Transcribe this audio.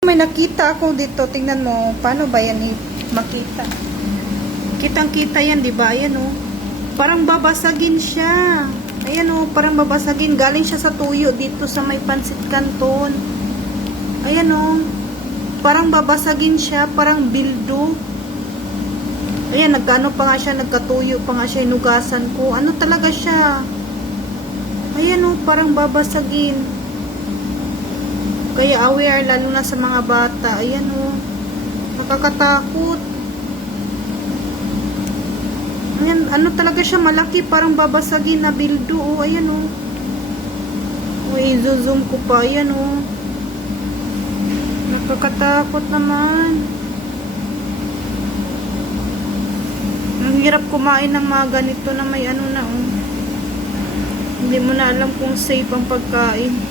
May nakita ako dito. Tingnan mo. Paano ba yan makita? Kitang-kita yan, di ba? Ayan oh. Parang babasagin siya. Ayan oh, parang babasagin. Galing siya sa tuyo dito sa may Pansit Canton. Ayan oh. Parang babasagin siya. Parang bildo. Ayan, nagkano pa nga siya. Nagkatuyo pa nga siya. Inugasan ko. Ano talaga siya? Ayan oh, parang babasagin. Kaya aware, lalo na sa mga bata. Ayan oh. Nakakatakot. Ayan, ano talaga siya, malaki, parang babasagin na bildo, oh, ayan, oh. I-zoom ko pa, ayan, oh. Nakakatakot naman. Ang hirap kumain ng mga ganito na may ano na, oh. Hindi mo na alam kung safe ang pagkain.